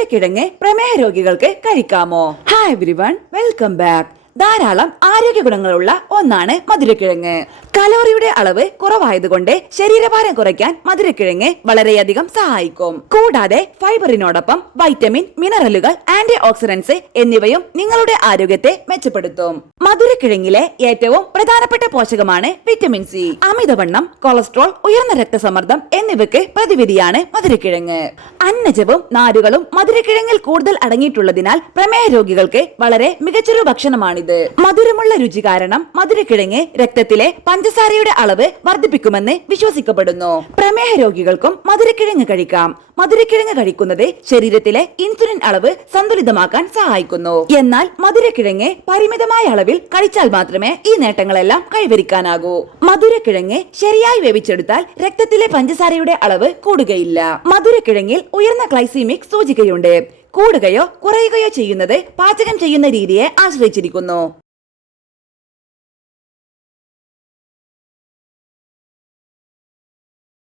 മധുരക്കിഴങ്ങ് പ്രമേഹ രോഗികൾക്ക് കഴിക്കാമോ? Hi everyone, welcome back. ധാരാളം ആരോഗ്യ ഗുണങ്ങളുള്ള ഒന്നാണ് മധുരക്കിഴങ്ങ്. കലോറിയുടെ അളവ് കുറവായതുകൊണ്ട് ശരീരഭാരം കുറയ്ക്കാൻ മധുരക്കിഴങ്ങ് വളരെയധികം സഹായിക്കും. കൂടാതെ ഫൈബറിനോടൊപ്പം വൈറ്റമിൻ, മിനറലുകൾ, ആന്റി ഓക്സിഡന്റ്സ് എന്നിവയും നിങ്ങളുടെ ആരോഗ്യത്തെ മെച്ചപ്പെടുത്തും. മധുരക്കിഴങ്ങിലെ ഏറ്റവും പ്രധാനപ്പെട്ട പോഷകമാണ് വിറ്റമിൻ സി. അമിതവണ്ണം, കൊളസ്ട്രോൾ, ഉയർന്ന രക്തസമ്മർദ്ദം എന്നിവയ്ക്ക് പ്രതിവിധിയാണ് മധുരക്കിഴങ്ങ്. അന്നജവും നാരുകളും മധുരക്കിഴങ്ങിൽ കൂടുതൽ അടങ്ങിയിട്ടുള്ളതിനാൽ പ്രമേഹ രോഗികൾക്ക് വളരെ മികച്ചൊരു ഭക്ഷണമാണിത്. മധുരമുള്ള രുചി കാരണം മധുരക്കിഴങ്ങ് രക്തത്തിലെ പഞ്ചസാരയുടെ അളവ് വർദ്ധിപ്പിക്കുമെന്ന് വിശ്വസിക്കപ്പെടുന്നു. പ്രമേഹ രോഗികൾക്കും മധുരക്കിഴങ്ങ് കഴിക്കാം. മധുരക്കിഴങ്ങ് കഴിക്കുന്നത് ശരീരത്തിലെ ഇൻസുലിൻ അളവ് സന്തുലിതമാക്കാൻ സഹായിക്കുന്നു. എന്നാൽ മധുരക്കിഴങ്ങ് പരിമിതമായ അളവിൽ കഴിച്ചാൽ മാത്രമേ ഈ നേട്ടങ്ങളെല്ലാം കൈവരിക്കാനാകൂ. മധുരക്കിഴങ്ങ് ശരിയായി വേവിച്ചെടുത്താൽ രക്തത്തിലെ പഞ്ചസാരയുടെ അളവ് കൂടുകയില്ല. മധുരക്കിഴങ്ങിൽ ഉയർന്ന ഗ്ലൈസീമിക് സൂചികയുണ്ട്. കൂടുകയോ കുറയുകയോ ചെയ്യുന്നത് പാചകം ചെയ്യുന്ന രീതിയെ ആശ്രയിച്ചിരിക്കുന്നു.